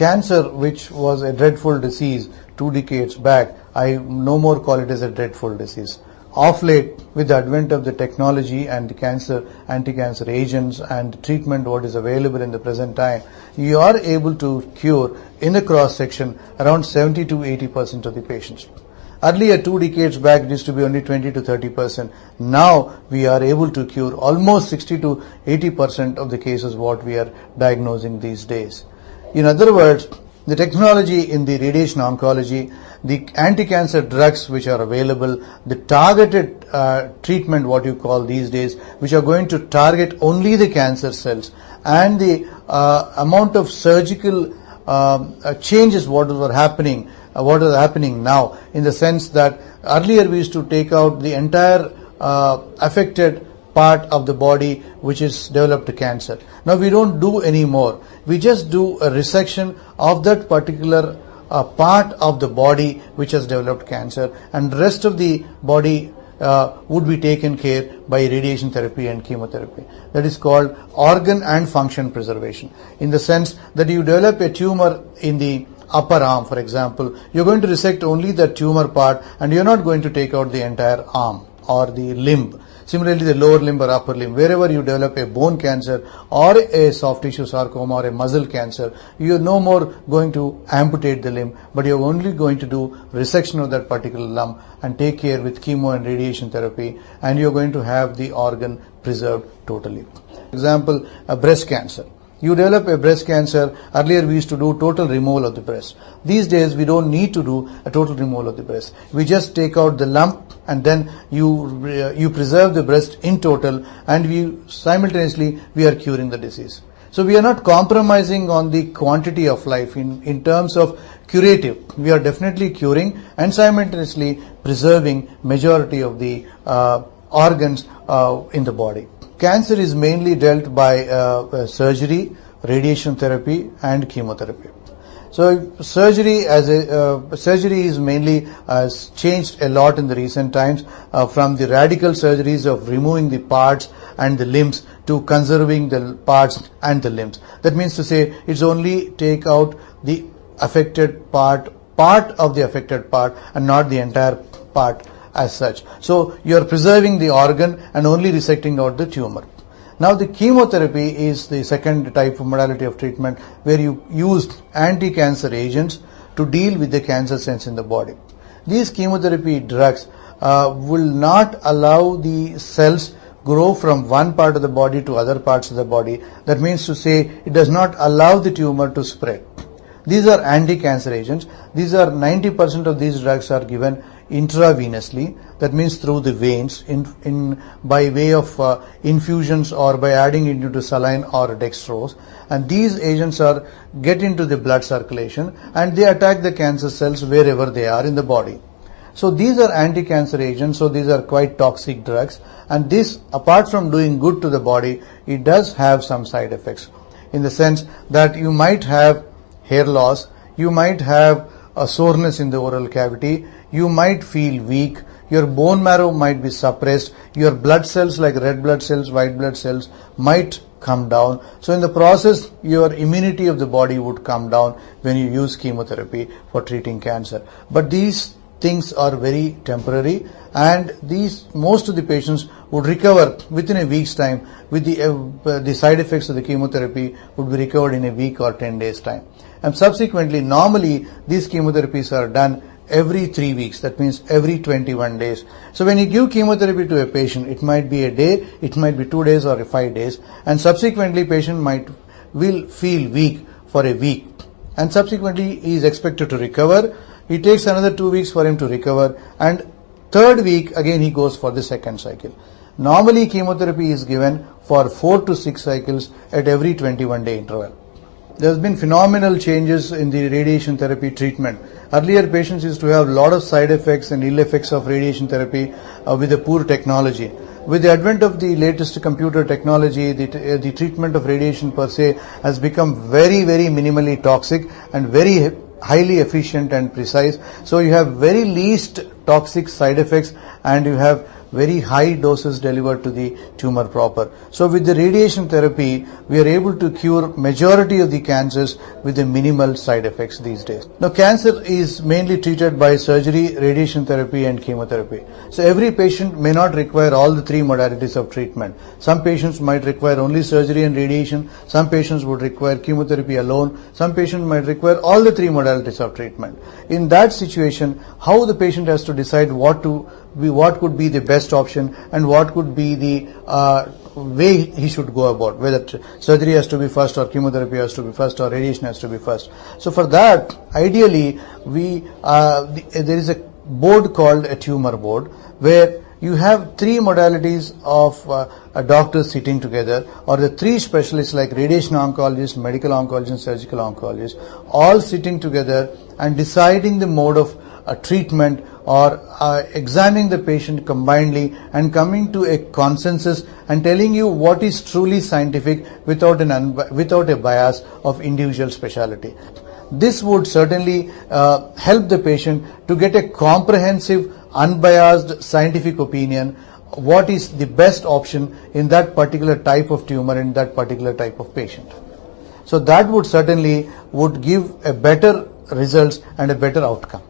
cancer, which was a dreadful disease 2 decades back, I no more call it as a dreadful disease. Of late, with the advent of the technology and the cancer, anti-cancer agents and treatment what is available in the present time, you are able to cure in a cross section around 70 to 80% of the patients. Earlier, 2 decades back, it used to be only 20 to 30%. Now, we are able to cure almost 60 to 80% of the cases what we are diagnosing these days. In other words, the technology in the radiation oncology, the anti-cancer drugs which are available, the targeted treatment what you call these days, which are going to target only the cancer cells, and the amount of surgical changes what are happening now, in the sense that earlier we used to take out the entire affected part of the body which is developed cancer. Now we don't do anymore. We just do a resection of that particular part of the body which has developed cancer, and the rest of the body would be taken care by radiation therapy and chemotherapy. That is called organ and function preservation, in the sense that you develop a tumor in the upper arm, for example, you're going to resect only the tumor part and you're not going to take out the entire arm or the limb. Similarly, the lower limb or upper limb, wherever you develop a bone cancer or a soft tissue sarcoma or a muscle cancer, you're no more going to amputate the limb, but you're only going to do resection of that particular limb and take care with chemo and radiation therapy, and you're going to have the organ preserved totally. For example, a breast cancer. You develop a breast cancer, earlier we used to do total removal of the breast. These days we don't need to do a total removal of the breast. We just take out the lump and then you preserve the breast in total, and simultaneously we are curing the disease. So we are not compromising on the quantity of life in terms of curative. We are definitely curing and simultaneously preserving majority of the organs in the body. Cancer is mainly dealt by surgery, radiation therapy and chemotherapy. So surgery is mainly has changed a lot in the recent times, from the radical surgeries of removing the parts and the limbs to conserving the parts and the limbs. That means to say it's only take out the affected part of the affected part and not the entire part as such. So you are preserving the organ and only resecting out the tumor. Now the chemotherapy is the second type of modality of treatment, where you use anti-cancer agents to deal with the cancer cells in the body. These chemotherapy drugs will not allow the cells grow from one part of the body to other parts of the body. That means to say it does not allow the tumor to spread. These are anti-cancer agents. 90% of these drugs are given intravenously, that means through the veins, by way of infusions or by adding it into saline or dextrose, and these agents get into the blood circulation and they attack the cancer cells wherever they are in the body. So these are anti-cancer agents, so these are quite toxic drugs, and this, apart from doing good to the body, it does have some side effects, in the sense that you might have hair loss, you might have a soreness in the oral cavity, you might feel weak, your bone marrow might be suppressed, your blood cells like red blood cells, white blood cells might come down. So in the process, your immunity of the body would come down when you use chemotherapy for treating cancer. But these things are very temporary, and most of the patients would recover within a week's time. With the side effects of the chemotherapy would be recovered in a week or 10 days time. And subsequently, normally these chemotherapies are done every 3 weeks, that means every 21 days. So when you give chemotherapy to a patient, it might be a day, it might be 2 days or 5 days, and subsequently patient will feel weak for a week, and subsequently he is expected to recover. It takes another 2 weeks for him to recover, and third week again he goes for the second cycle. Normally chemotherapy is given for 4 to 6 cycles at every 21-day interval. There has been phenomenal changes in the radiation therapy treatment. Earlier, patients used to have a lot of side effects and ill effects of radiation therapy with the poor technology. With the advent of the latest computer technology, the treatment of radiation per se has become very, very minimally toxic and very highly efficient and precise. So you have very least toxic side effects, and you have very high doses delivered to the tumor proper. So with the radiation therapy, we are able to cure majority of the cancers with the minimal side effects these days. Now cancer is mainly treated by surgery, radiation therapy and chemotherapy. So every patient may not require all the three modalities of treatment. Some patients might require only surgery and radiation, some patients would require chemotherapy alone, some patients might require all the three modalities of treatment. In that situation, how the patient has to decide what could be the best option and what could be the way he should go about, whether surgery has to be first or chemotherapy has to be first or radiation has to be first. So for that, ideally, there is a board called a tumor board where you have three modalities of doctors sitting together, or the three specialists like radiation oncologist, medical oncologist, surgical oncologist, all sitting together and deciding the mode of treatment or examining the patient combinedly and coming to a consensus and telling you what is truly scientific without a bias of individual specialty. This would certainly help the patient to get a comprehensive, unbiased scientific opinion what is the best option in that particular type of tumor, in that particular type of patient. So that would certainly give a better results and a better outcome.